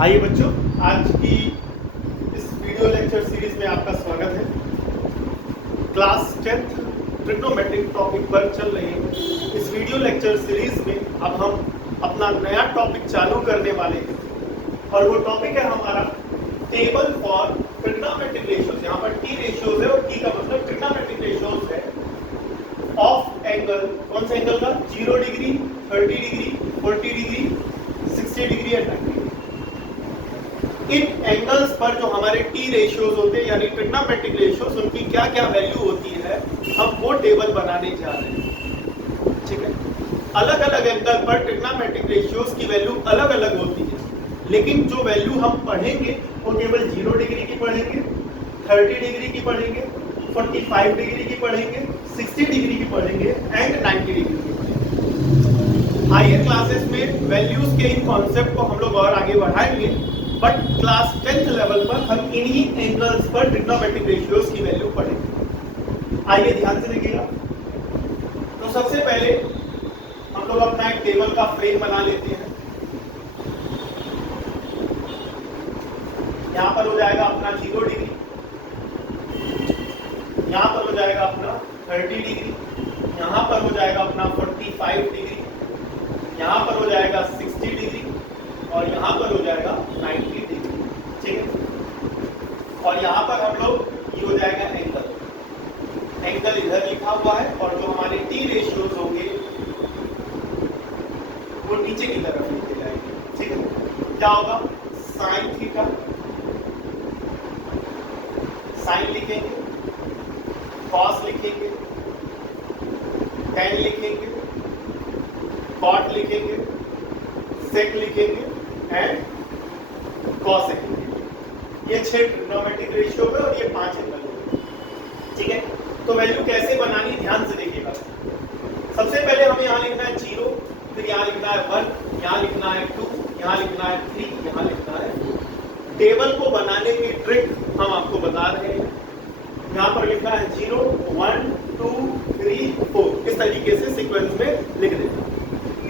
आइए बच्चों, आज की इस वीडियो लेक्चर सीरीज में आपका स्वागत है। क्लास 10th ट्रिग्नोमेट्रिक टॉपिक पर चल रहे हैं इस वीडियो लेक्चर सीरीज में अब हम अपना नया टॉपिक चालू करने वाले हैं और वो टॉपिक है हमारा टेबल फॉर ट्रिग्नोमेट्रिक रेशियोज। यहाँ पर टी रेशियोज है और टी का मतलब ट्रिग्नोमेट्रिक रेशियोज है ऑफ एंगल। कौन सा एंगल का? 0 degree, 30 degree, 40 degree, 60 degree and 90 degree. In angles पर जो हमारे टी रेशियोज होते हैं यानी ट्रिग्नोमेट्रिक रेशियोज, उनकी क्या क्या वैल्यू होती है, हम वो टेबल बनाने जा रहे हैं। ठीक है, अलग अलग एंगल पर ट्रिग्नोमेट्रिक रेशियोज की वैल्यू अलग अलग होती है, लेकिन जो वैल्यू हम पढ़ेंगे वो केवल 0 डिग्री की पढ़ेंगे, 30 डिग्री की पढ़ेंगे, 45 डिग्री की पढ़ेंगे, 60 डिग्री की पढ़ेंगे एंड 90 डिग्री की पढ़ेंगे। हायर क्लासेस में वैल्यूज के इन कॉन्सेप्ट को हम लोग और आगे बढ़ाएंगे, बट क्लास 10th लेवल पर हम इन्हीं एंगल्स पर ट्रिग्नोमेट्रिक रेशियोज की वैल्यू पढ़ेंगे। आइए ध्यान से देखिएगा। तो सबसे पहले हम लोग अपना एक टेबल का फ्रेम बना लेते हैं। यहां पर हो जाएगा अपना 0 डिग्री, यहां पर हो जाएगा अपना 30 डिग्री, यहां पर हो जाएगा अपना 45 डिग्री, यहां पर हो जाएगा 60 डिग्री और यहां पर हो जाएगा 90 डिग्री। ठीक है, और यहां पर हम लोग ये हो जाएगा एंगल। एंगल इधर लिखा हुआ है और जो हमारे टी रेशियोज होंगे वो नीचे की तरफ लिखे जाएंगे। ठीक है, क्या होगा? साइन थीटा, साइन लिखेंगे, कॉस लिखेंगे, टेन लिखेंगे, कॉट लिखेंगे, सेक लिखेंगे एंड कॉस लिखेंगे। ये 6 ट्रिग्नोमेट्रिक रेशियो पे और ये 5 एंगल होंगे। ठीक है, तो वैल्यू कैसे बनानी ध्यान से देखिएगा। सबसे पहले हमें यहाँ लिखना है 0, फिर यहाँ लिखना है 1, यहाँ लिखना है 2, यहाँ लिखना है 3, यहाँ लिखना है 4। टेबल को बनाने की ट्रिक हम आपको बता रहे हैं। यहाँ पर लिखना है 0, 1, 2, 3, 4, इस तरीके से सीक्वेंस में लिख देना।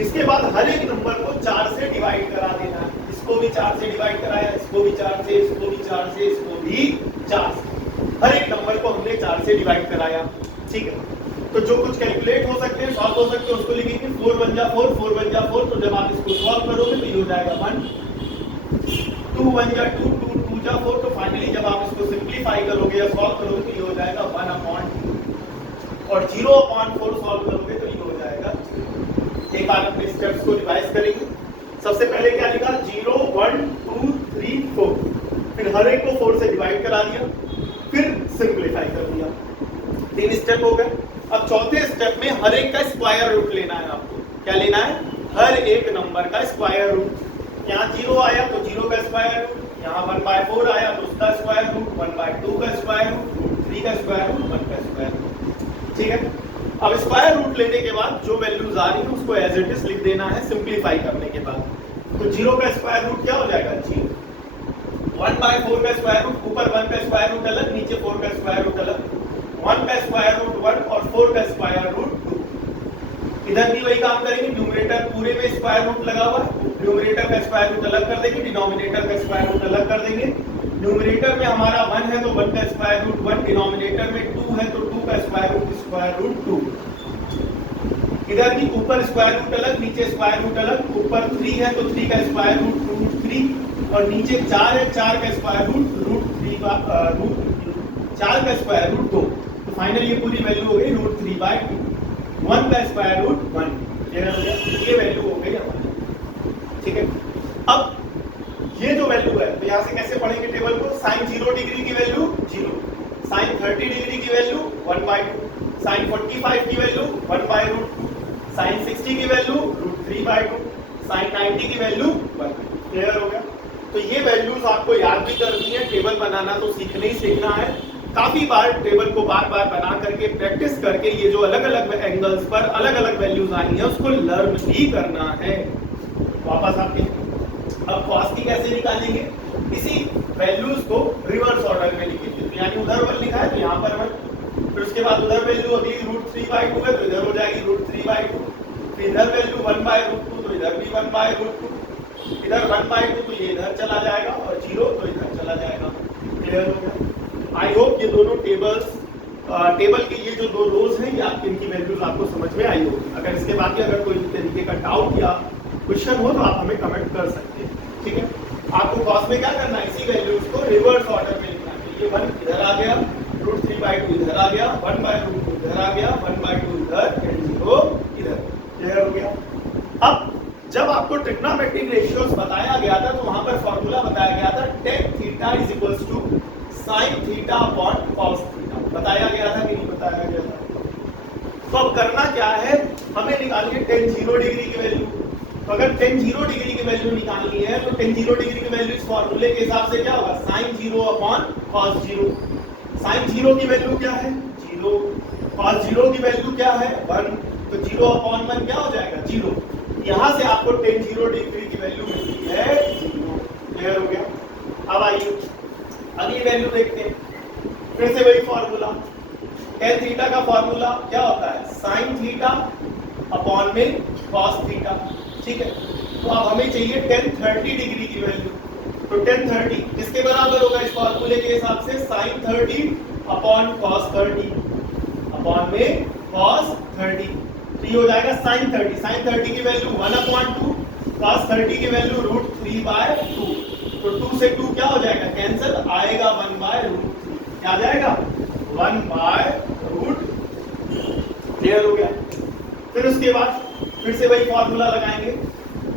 इसके बाद हर एक नंबर को 4 से डिवाइड करा देना है। इसको भी 4 से डिवाइड कराया, इसको भी 4 से, इसको भी 4 से, इसको भी 4 से। हर एक नंबर को हमने 4 से डिवाइड कराया। ठीक है, तो जो कुछ कैलकुलेट हो सकते हैं, सॉल्व हो सकते हैं, उसको लिखेंगे। 4 1 जा 4, 4 1 जा 4। तो जब आप इसको सॉल्व करोगे तो ये हो जाएगा 1, 2 1 जा 2, 2 2 जा 4। तो फाइनली जब आप इसको सिंप्लीफाई करोगे या सॉल्व करोगे तो ये हो जाएगा 1/2 और 0/4 सॉल्व करोगे तो ये हो जाएगा 0। एक बार अपने स्टेप्स को रिवाइज करेंगे। सबसे पहले क्या लिखा? 0 1 2 3 4, फिर हर एक को 4 से डिवाइड करा दिया, फिर सिंप्लीफाई कर दिया। 3 स्टेप हो गए। अब चौथे स्टेप में हर एक का स्क्वायर रूट लेना है आपको। क्या लेना है? हर एक नंबर का स्क्वायर रूट। यहाँ 0 आया तो 0 का स्क्वायर रूट, यहाँ 1/4 आया तो उसका स्क्वायर रूट, 1/2 का स्क्वायर रूट, 3 का स्क्वायर रूट, 1 का स्क्वायर रूट। ठीक है, अब स्क्वायर रूट लेने के बाद जो वैल्यूज आ रही है उसको एज इट इज लिख देना है सिंप्लीफाई करने के बाद। तो 0 का स्क्वायर रूट क्या हो जाएगा? 0। 1/4 का स्क्वायर रूट, ऊपर 1 का स्क्वायर रूट अलग, नीचे 4 का स्क्वायर रूट अलग। 1 का स्क्वायर रूट 1 और 4 का स्क्वायर रूट 2। इधर भी वही काम करेंगे। न्यूमरेटर पूरे में स्क्वायर रूट लगा हुआ है, न्यूमरेटर का स्क्वायर रूट अलग कर देंगे, डिनोमिनेटर का स्क्वायर रूट अलग कर देंगे। न्यूमरेटर में हमारा 1 है तो 1 का स्क्वायर रूट 1, डिनोमिनेटर में 2 है तो 2 का स्क्वायर रूट 2। इधर भी ऊपर स्क्वायर रूट अलग, नीचे स्क्वायर रूट अलग। ऊपर 3 है तो 3 का स्क्वायर रूट 3 और नीचे 4 है, 4 का स्क्वायर रूट 3 का 4 का स्क्वायर रूट 2। तो फाइनली ये पूरी वैल्यू हो गई √3/2। 1 का स्क्वायर रूट 1। ये वैल्यू हो गई हमारी। ठीक है, अब ये जो वैल्यू है तो यहाँ से कैसे पढ़ेंगे टेबल को? साइन 0 डिग्री की वैल्यू 0, साइन 30 डिग्री की वैल्यू 1/2, साइन 45 की वैल्यू 1/√2, साइन 60 की वैल्यू √3/2, साइन 90 की वैल्यू 1। क्लियर हो गया? तो ये वैल्यूज आपको याद भी करनी है। टेबल बनाना तो सीखने ही सीखना है। काफी बार टेबल को बार बार बना करके प्रैक्टिस करके ये जो अलग अलग एंगल्स पर अलग अलग वैल्यूज आई हैं उसको लर्न भी करना है। वापस आते हैं। अब कॉस की कैसे निकालेंगे? इसी वैल्यूज को रिवर्स ऑर्डर में लिखेंगे। तो यानी उधर 1 लिखा है तो यहाँ पर 1, फिर उसके बाद उधर वैल्यू अभी √3/2 है तो इधर हो जाएगी √3/2, फिर इधर वैल्यू 1/√2 तो इधर भी 1/√2। इधर 1/2 तो ये इधर चला जाएगा और 0 तो इधर चला जाएगा। क्लियर हो गया? आई होप ये दोनों टेबल के ये जो दो रोज हैं ये आपकी इनकी वैल्यूज आपको समझ में आई होगी। अगर इसके बाद अगर कोई तरीके का डाउट या क्वेश्चन हो तो आप हमें कमेंट कर सकते हैं। ठीक है, आपको कॉस में क्या करना है, इसी वैल्यूज को रिवर्स ऑर्डर में लिखना है। ये 1 इधर आ गया, √3/2 इधर आ गया, 1/2 इधर आ गया, 1/2 इधर एंड 0 इधर। क्लियर हो गया? अब जब आपको ट्रिग्नोमेट्रिक रेशियोज बताया गया था तो वहां पर फॉर्मूला बताया गया था tan theta is equals to sin theta upon cos theta. बताया गया था कि नहीं बताया गया था? तो अब करना क्या है, हमें निकालनी है tan 0 डिग्री की वैल्यू। तो अगर tan 0 डिग्री की वैल्यू निकालनी है तो tan 0 डिग्री की वैल्यू इस फॉर्मूले के हिसाब से क्या होगा, sin 0 अपॉन cos 0। sin 0 की वैल्यू क्या है, 0। cos 0 की वैल्यू क्या है, 1। तो 0 अपॉन 1 क्या हो जाएगा, 0। यहां से आपको tan 0 डिग्री की वैल्यू मिलती है 0। क्लियर हो गया? अब आइए अगली वैल्यू देखते हैं। फिर से वही फॉर्मूला, tan थीटा का फॉर्मूला क्या होता है, sin थीटा अपॉन में cos थीटा। ठीक है, तो अब हमें चाहिए tan 30 डिग्री की वैल्यू। तो tan 30 किसके बराबर होगा इस फॉर्मूले के हिसाब से, sin 30 अपॉन cos 30 अपॉन में cos 30। तो ये हो जाएगा sin 30। sin 30 की वैल्यू 1/2, cos 30 की वैल्यू √3/2। तो 2 से 2 क्या हो जाएगा, कैंसिल, आएगा 1/√3। क्या आ जाएगा, 1/√। क्लियर हो गया? फिर उसके बाद फिर से वही फॉर्मूला लगाएंगे,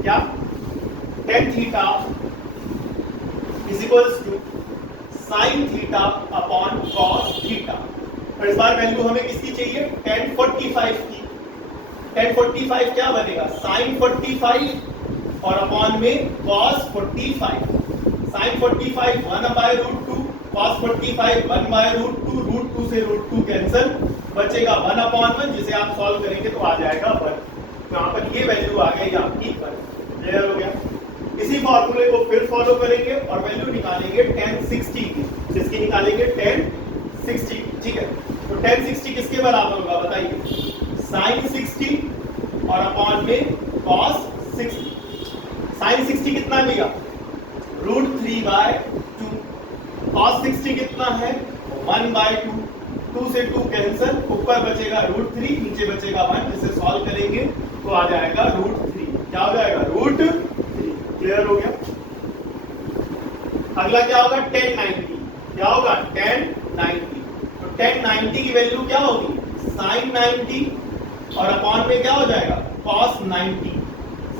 क्या, tan theta is equals to sin theta upon cos theta. और इस बार वैल्यू हमें किसकी चाहिए, tan 45 की। tan 45 क्या बनेगा, sin 45 और अपॉन में cos 45। sin 45 1/√2, cos 45 1/√2, √2 से √2 कैंसिल, बचेगा 1/1 जिसे आप सॉल्व करेंगे तो आ जाएगा 1। यहाँ पर ये वैल्यू आ गई आपकी 1। क्लियर हो गया? इसी फॉर्मूले को फिर फॉलो करेंगे और वैल्यू निकालेंगे tan 60 की। जिसकी निकालेंगे tan 60। ठीक है, तो tan 60 किसके बराबर होगा बताइए, sin 60 और अपॉन में cos 60। sin 60 कितना मिलेगा, √3/2। cos 60 कितना है, 1/2। 2 से 2 कैंसिल, ऊपर बचेगा √3, नीचे बचेगा 1। जिसे सॉल्व करेंगे तो आ जाएगा √3। क्या हो जाएगा, √3। क्लियर हो गया? अगला क्या होगा, tan 90। क्या होगा, tan 90। तो tan 90 की वैल्यू क्या होगी, sin 90 और अपॉन में क्या हो जाएगा, cos 90।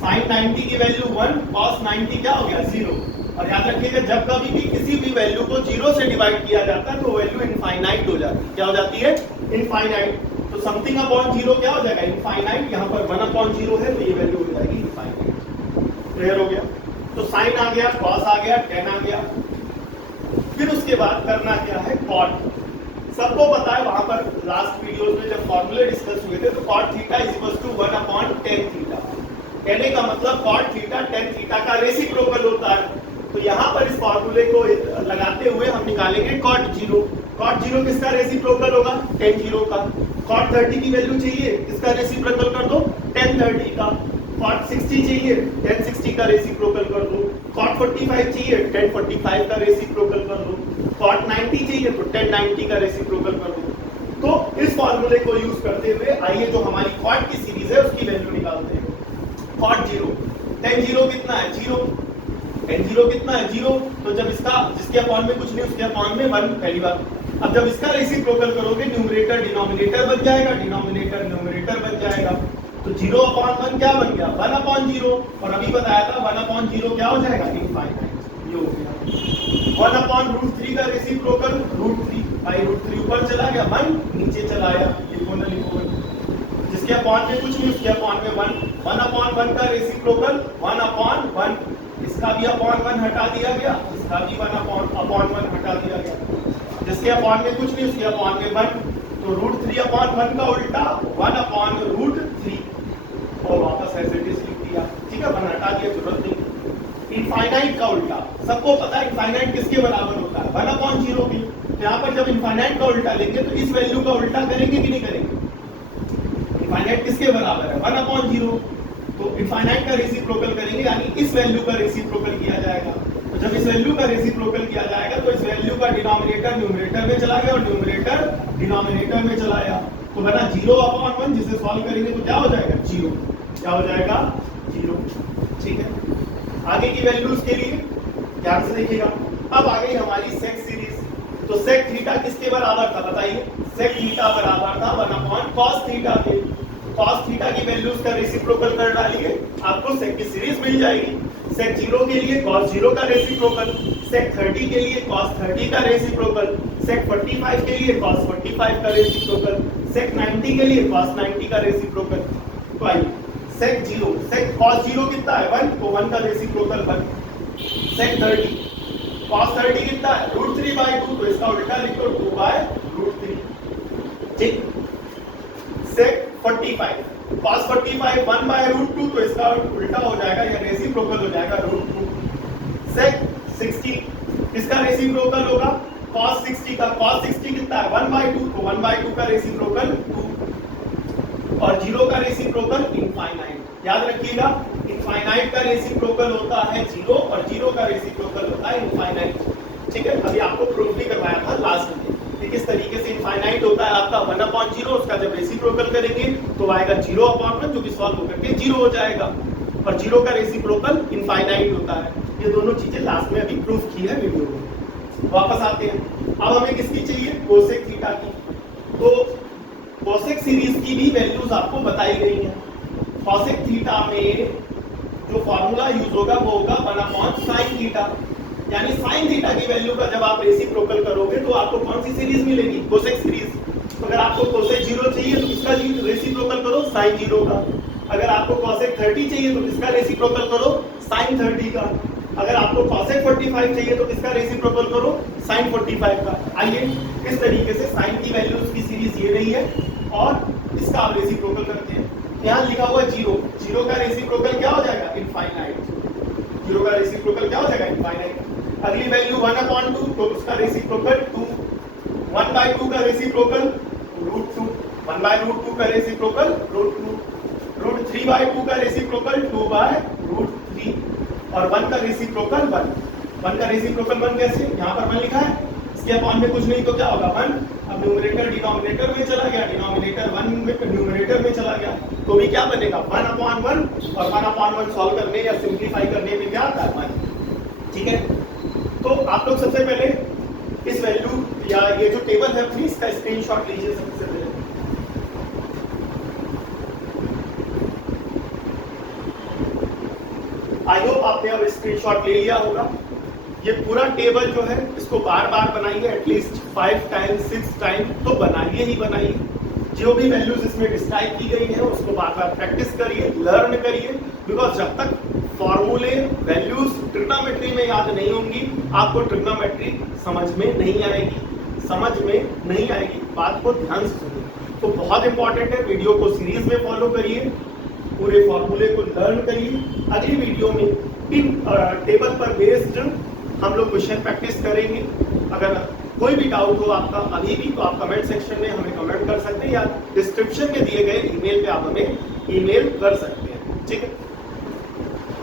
sin 90 की वैल्यू 1, cos 90 क्या हो गया, 0। और याद रखिएगा जब कभी भी किसी भी वैल्यू को 0 से डिवाइड किया जाता है तो वैल्यू इनफाइनाइट हो जाती है। क्या हो जाती है, इनफाइनाइट। तो समथिंग अपॉन 0 क्या हो जाएगा, इनफाइनाइट। यहाँ पर 1/0 है तो ये वैल्यू हो जाएगी इनफाइनाइट। क्लियर हो गया? तो साइन आ गया, कॉस आ गया, tan आ गया। फिर उसके बाद करना क्या है, कॉट। सबको पता है वहां पर लास्ट वीडियोस में जब फॉर्मूले डिस्कस हुए थे तो cot theta is equal to 1/tan theta. कहने का मतलब cot थीटा tan थीटा का रेसिप्रोकल होता है। तो यहाँ पर इस फॉर्मूले को लगाते हुए हम निकालेंगे cot 0। cot 0 किसका रेसिप्रोकल होगा, tan 0 का। cot 30 की वैल्यू चाहिए, किसका रेसिप्रोकल कर दो, tan 30 का। cot 60 चाहिए, tan 60 का रेसिप्रोकल कर दो। cot 45 चाहिए, tan 45 का रेसिप्रोकल कर दो। cot 90 चाहिए तो tan 90 का रेसिप्रोकल कर दो। तो इस फॉर्मूले को यूज करते हुए आइए जो हमारी cot की सीरीज है उसकी वैल्यू निकालते हैं। cot 0, tan 0 कितना है, 0। tan 0 कितना है, 0। तो जब इसका जिसके अपॉन में कुछ नहीं उसके अपॉन में 1 पहली बार। अब जब इसका रेसिप्रोकल करोगे न्यूमरेटर डिनोमिनेटर बन जाएगा, डिनोमिनेटर न्यूमरेटर बन जाएगा। तो 0/1 क्या बन गया, 1/0। और अभी बताया था 1/0 क्या हो जाएगा, इनफाइनाइट। ये हो गया 1/√3 का रेसिप्रोकल √3 भाई √3 ऊपर चला गया, 1 नीचे चला आया। लिखो ना लिखो, जिसके अपॉन में कुछ नहीं उसके अपॉन में 1। 1/1 का रेसिप्रोकल 1/1। इसका भी अपॉन 1 हटा दिया गया, इसका भी 1/1 हटा दिया गया। जिसके अपॉन में कुछ नहीं उसके अपॉन में 1। तो √3/1 का उल्टा 1/√3 और वापस ऐसे लिख दिया। ठीक है, 1 हटा दिया, जरूरत नहीं। इनफाइनाइट का उल्टा सबको पता है, इनफाइनाइट किसके बराबर होता है, 1/0 की। तो यहाँ पर जब इनफाइनाइट का उल्टा लेंगे तो इस वैल्यू का उल्टा करेंगे कि नहीं करेंगे, इनफाइनाइट किसके बराबर है, 1/0। तो इनफाइनाइट का रेसिप्रोकल करेंगे यानी इस वैल्यू का रेसिप्रोकल किया जाएगा। तो जब इस वैल्यू का रेसिप्रोकल किया जाएगा तो इस वैल्यू का डिनोमिनेटर न्यूमरेटर में चला गया और न्यूमरेटर डिनोमिनेटर में चला गया, तो बना 0/1, जिसे सॉल्व करेंगे तो क्या हो जाएगा 0, क्या हो जाएगा 0। ठीक है, आगे की वैल्यूज के लिए ध्यान से देखिएगा। अब आ गई हमारी सेक सीरीज। तो सेक थीटा किसके बराबर था बताइए? सेक थीटा बराबर था 1/cos थीटा के। cos थीटा की वैल्यूज का रेसिप्रोकल कर डालिए, आपको सेक की सीरीज मिल जाएगी। सेक 0 के लिए cos 0 का रेसिप्रोकल, सेक 30 के लिए cos 30 का रेसिप्रोकल, सेक 45 के लिए cos 45 का रेसिप्रोकल, सेक 90 के लिए cos 90 का रेसिप्रोकल। तो आइए सेक 0, सेक cos 0 कितना है 1, तो 1 का रेसिप्रोकल 1। सेक 30 cos 30 कितना है √3/2, तो इसका उल्टा लिखो 2/√3। ठीक। सेक 45 cos 45 1/√2, तो इसका उल्टा हो जाएगा या रेसिप्रोकल हो जाएगा √2। सेक 60 इसका रेसिप्रोकल होगा cos 60 का, cos 60 कितना है 1/2, तो 1/2 का रेसिप्रोकल 2 और 0 का रेसिप्रोकल इनफाइनाइट। याद रखिएगा इनफाइनाइट का रेसिप्रोकल होता है 0 और 0 का रेसिप्रोकल होता है इनफाइनाइट। ठीक है, अभी आपको प्रूफ भी करवाया था लास्ट में कि किस तरीके से इनफाइनाइट होता है आपका 1/0, उसका जब रेसिप्रोकल करेंगे तो आएगा 0/1, जो कि सॉल्व होकर के 0 हो जाएगा और 0 का रेसिप्रोकल इनफाइनाइट होता है। ये दोनों चीजें लास्ट में अभी प्रूफ की है वीडियो में। वापस आते हैं, अब हमें किसकी चाहिए कोसेक थीटा की। तो कोसेक सीरीज की भी वैल्यूज आपको बताई गई हैं। कोसेक थीटा में जो फॉर्मूला यूज होगा वो होगा 1/sin थीटा, यानी sin थीटा की वैल्यू का जब आप रेसिप्रोकल करोगे तो आपको कौन सी सीरीज मिलेगी कोसेक सीरीज। तो अगर आपको कोसेक 0 चाहिए तो किसका रेसिप्रोकल करो sin 0 का। अगर आपको कोसेक 30 चाहिए तो किसका रेसिप्रोकल करो sin 30 का। अगर आपको कोसेक 45 चाहिए तो किसका रेसिप्रोकल करो sin 45 का। आइए इस तरीके से sin की वैल्यूज की सीरीज ये रही है और इसका आप रेसिप्रोकल करते हैं। यहाँ लिखा हुआ 0, 0 का रेसिप्रोकल क्या हो जाएगा इनफाइनाइट। 0 का रेसिप्रोकल क्या हो जाएगा इनफाइनाइट। अगली वैल्यू 1/2, तो उसका रेसिप्रोकल 2, 1/2 का रेसिप्रोकल √2, 1/√2 का रेसिप्रोकल √2, √3/2 का रेसिप्रोकल 2/√3 और 1 का रेसिप्रोकल 1। 1 का रेसिप्रोकल 1 कैसे, यहाँ पर 1 लिखा है, इसके अपॉन में कुछ नहीं तो क्या होगा 1। अब न्यूमरेटर डिनोमिनेटर में चला गया, डिनोमिनेटर 1 में न्यूमरेटर में चला गया, तो भी क्या बनेगा 1/1 और 1/1 सॉल्व करने या सिंप्लीफाई करने में क्या आता है 1। ठीक है, तो आप लोग सबसे पहले इस वैल्यू या ये जो टेबल है प्लीज इसका स्क्रीनशॉट लीजिए सबसे पहले। आई होप आपने अब स्क्रीनशॉट ले लिया होगा। ये पूरा टेबल जो है इसको बार बार बनाइए, एटलीस्ट 5 टाइम 6 टाइम तो बनाइए ही बनाइए। जो भी वैल्यूज इसमें डिस्क्राइब की गई है उसको बार बार प्रैक्टिस करिए, लर्न करिए, बिकॉज जब तक फॉर्मूले वैल्यूज ट्रिग्नोमेट्री में याद नहीं होंगी आपको ट्रिग्नोमेट्री समझ में नहीं आएगी। बात को ध्यान से सुनिए, तो बहुत इंपॉर्टेंट है। वीडियो को सीरीज में फॉलो करिए, पूरे फॉर्मूले को लर्न करिए। अगली वीडियो में इन टेबल पर बेस्ड हम लोग क्वेश्चन प्रैक्टिस करेंगे। अगर कोई भी डाउट हो आपका अभी भी तो आप कमेंट सेक्शन में हमें कमेंट कर सकते हैं या डिस्क्रिप्शन में दिए गए ईमेल पे आप हमें ईमेल कर सकते हैं। ठीक है,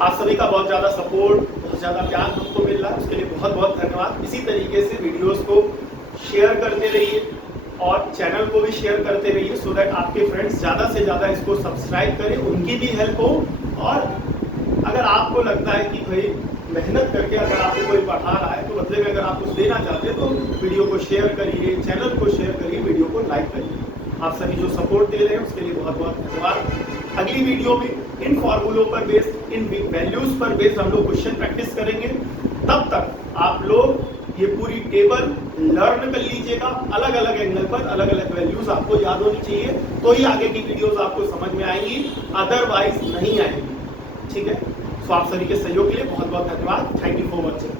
आप सभी का बहुत ज़्यादा सपोर्ट, बहुत ज़्यादा प्यार हमको मिल रहा है, उसके लिए बहुत बहुत धन्यवाद। इसी तरीके से वीडियोस को शेयर करते रहिए और चैनल को भी शेयर करते रहिए, सो दैट आपके फ्रेंड्स ज़्यादा से ज़्यादा इसको सब्सक्राइब करें, उनकी भी हेल्प हो। और अगर आपको लगता है कि भाई मेहनत करके अगर आपको कोई पढ़ा रहा है तो बदले में अगर आप कुछ देना चाहते हैं तो वीडियो को शेयर करिए, चैनल को शेयर करिए, वीडियो को लाइक करिए। आप सभी जो सपोर्ट दे रहे हैं उसके लिए बहुत बहुत धन्यवाद। अगली वीडियो में इन फॉर्मूलों पर बेस्ड, इन वैल्यूज पर बेस्ड हम लोग क्वेश्चन प्रैक्टिस करेंगे। तब तक आप लोग ये पूरी टेबल लर्न कर लीजिएगा, अलग अलग एंगल पर अलग अलग वैल्यूज आपको याद होनी चाहिए, तो ही आगे की वीडियोस आपको समझ में आएंगी, अदरवाइज नहीं आएंगी। ठीक है, तो आप सभी के सहयोग के लिए बहुत बहुत धन्यवाद। Thank you for watching.